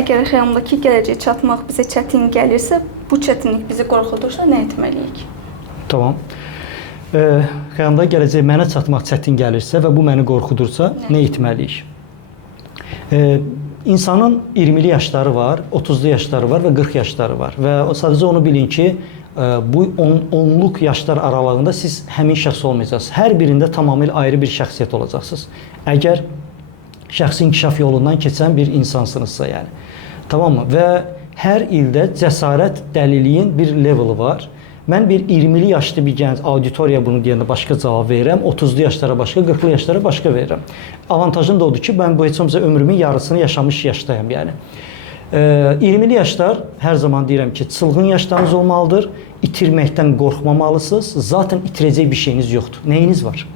Əgər xəyalımdakı gələcəyə çatmaq bizə çətin gəlirsə, bu çətinlik bizi qorxudursa, nə etməliyik? Tamam. Xəyalımda gələcək mənə çatmaq çətin gəlirsə və bu məni qorxudursa, nə etməliyik? İnsanın 20'li yaşları var, 30'lu yaşları var və 40 yaşları var. Və sadəcə onu bilin ki, bu 10'luk yaşlar aralığında siz həmin şəxs olmayacaqsınız. Hər birində tamamilə ayrı bir şəxsiyyət olacaqsınız. Əgər şəxsi inkişaf yolundan keçən bir insansınızsa, yəni. Tamam mı? Və hər ildə cəsarət dəliliyin bir leveli var. Mən bir 20'li yaşlı bir gənc auditoriya bunu deyəndə başqa cavab verirəm. 30'lu yaşlara başqa, 40'lı yaşlara başqa verirəm. Avantajım da odur ki, mən bu heç olmasa ömrümün yarısını yaşamış yaşdayım, yəni. 20'li yaşlar hər zaman deyirəm ki, çılğın yaşlarınız olmalıdır. İtirməkdən qorxmamalısınız. Zaten itirəcək bir şeyiniz yoxdur. Nəyiniz var?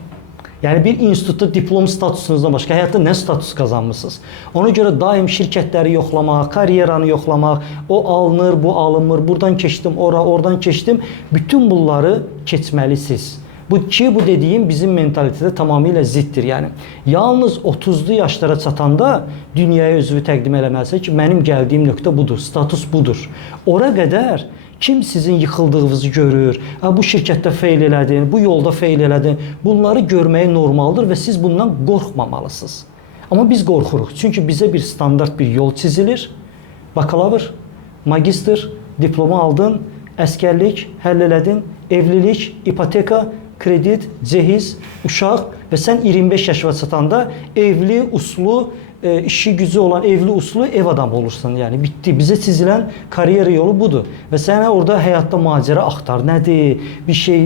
Yəni bir institutda diplom statusunuzdan başqa həyatda nə status qazanmısınız? Ona görə daim şirkətləri yoxlamaq, karyeranı yoxlamaq, o alınır, bu alınmır, buradan keçdim, oradan keçdim. Bütün bunları keçməlisiniz. Bu dediyim bizim mentalitədə tamamilə ziddir. Yəni yalnız 30'lu yaşlara çatanda dünyaya özünü təqdim eləməlisən ki, mənim gəldiyim nöqtə budur, status budur. Ora qədər kim sizin yıxıldığınızı görür, bu şirkətdə feil elədin, bu yolda feil elədin, bunları görməyi normaldır və siz bundan qorxmamalısınız. Amma biz qorxuruq. Çünki bizə bir standart bir yol çizilir. Bakalavr, magistr, diplomu aldın, əskərlik həll elədin, evlilik, ipoteka, kredit, cehiz, uşaq və sən 25 yaşına çatanda evli, uslu, işi gücü olan evli uslu ev adamı olursan. Yəni bitdi. Bizə çizilən kariyer yolu budur. Və sənə orada həyatda macəra axtar. Nədir? Bir şey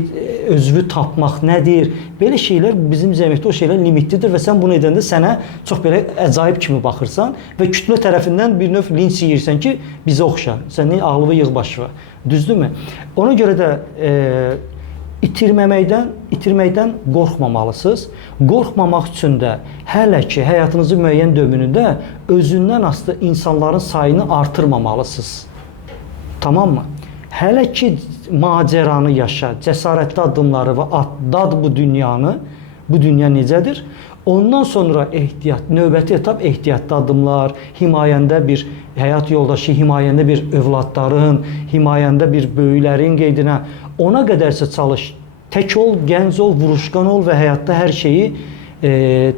özünü tapmaq nədir? Belə şeylər bizim cəmiyyətdə o şeylər limitlidir və sən bunu edəndə sənə çox belə əcaib kimi baxırsan və kütlə tərəfindən bir növ linç yeyirsən ki, bizə oxşa. Sənin ağlı yığ başı var. Düzdürmü? Ona görə də itirməkdən qorxmamalısınız. Qorxmamaq üçün də hələ ki həyatınızın müəyyən dövründə özündən asılı insanların sayını artırmamalısınız. Tamam mı? Hələ ki macəranı yaşa, cəsarətli addımları və dad bu dünyanı. Bu dünya necədir? Ondan sonra növbəti etap ehtiyatlı addımlar, himayəndə bir həyat yoldaşı, himayəndə bir övladların, himayəndə bir böyüklərin qeydinə, ona qədərsə çalış. Tək ol, gənc ol, vuruşqan ol və həyatda hər şeyi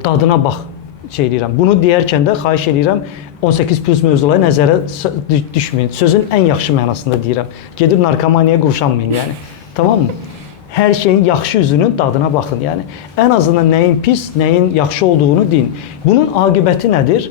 dadına bax deyirəm. Bunu deyərkən də xahiş edirəm 18+ mövzuları nəzərə düşməyin. Sözün ən yaxşı mənasında deyirəm. Gedib narkomaniyaya qurşanmayın, yəni. Tamam mı? Hər şeyin yaxşı üzünün dadına baxın. Yəni ən azından nəyin pis, nəyin yaxşı olduğunu deyin. Bunun aqibəti nədir?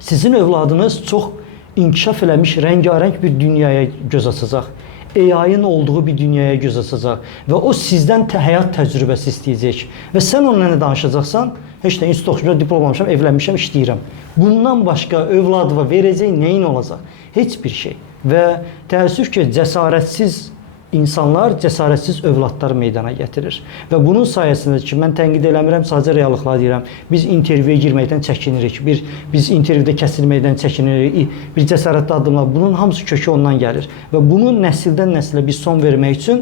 Sizin övladınız çox inkişaf eləmiş, rəngarəng bir dünyaya göz açacaq. AI-ın olduğu bir dünyaya göz açacaq və o sizdən həyat təcrübəsi istəyəcək. Və sən onunla nə danışacaqsan? Heç nə, institut oxuyuram, diplom almışam, evlənmişəm, işləyirəm. Bundan başqa övladıma verəcək nəyin olacaq? Heç bir şey. Və təəssüf ki, cəsarətsiz İnsanlar cəsarətsiz övladlar meydana gətirir. Və bunun sayəsində ki, mən tənqid eləmirəm, sadəcə reallıqları deyirəm. Biz intervyuya girməkdən çəkinirik, biz intervyuda kəsilməkdən çəkinirik, bir cəsarətli addımlar. Bunun hamısı kökü ondan gəlir. Və bunu nəsildən nəsilə biz son vermək üçün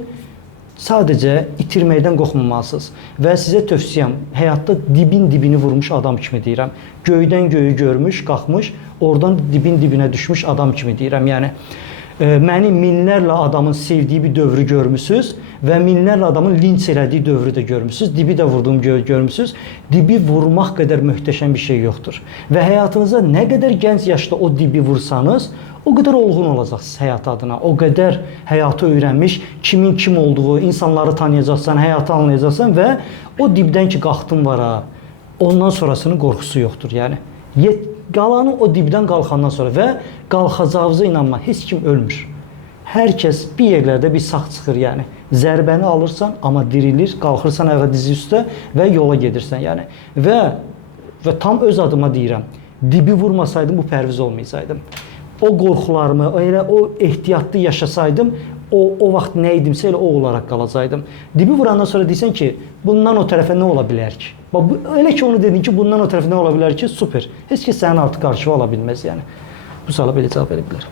sadəcə itirməkdən qorxmamalısınız. Və sizə tövsiyəm, həyatda dibini vurmuş adam kimi deyirəm. Göydən göyü görmüş, qalxmış, oradan dibinə düşmüş adam kimi deyirəm. Yəni məni minlərlə adamın sevdiyi bir dövrü görmüsünüz və minlərlə adamın linç elədiyi dövrü də görmüsünüz. Dibi də vurduğum görmüsünüz. Dibi vurmaq qədər möhtəşəm bir şey yoxdur. Və həyatınıza nə qədər gənc yaşda o dibi vursanız, o qədər olğun olacaqsınız həyat adına. O qədər həyatı öyrənmiş, kimin kim olduğu, insanları tanıyacaqsan, həyatı anlayacaqsan və o dibdən ki, qalxdın vara, ondan sonrasının qorxusu yoxdur. Yəni qalanı o dibdən qalxandan sonra və qalxacağınıza inanma, heç kim ölmür. Hər kəs bir yerlərdə bir sağ çıxır, yəni. Zərbəni alırsan, amma dirilir, qalxırsan ayağa dizi üstə və yola gedirsən, yəni. Və tam öz adıma deyirəm, dibi vurmasaydım, bu pərviz olmayacaqdım. O qorxularımı, o ehtiyatlı yaşasaydım, o vaxt nə idimsə elə o olaraq qalacaqdım. Dibi vurandan sonra deysən ki, bundan o tərəfə nə ola bilər ki? Elə ki onu dedin ki, bundan o tərəfə nə ola bilər ki, super. Heç kəs sənin artıq qarşıva ala bilməz, yəni. Bu suala belə cavab verə bilər.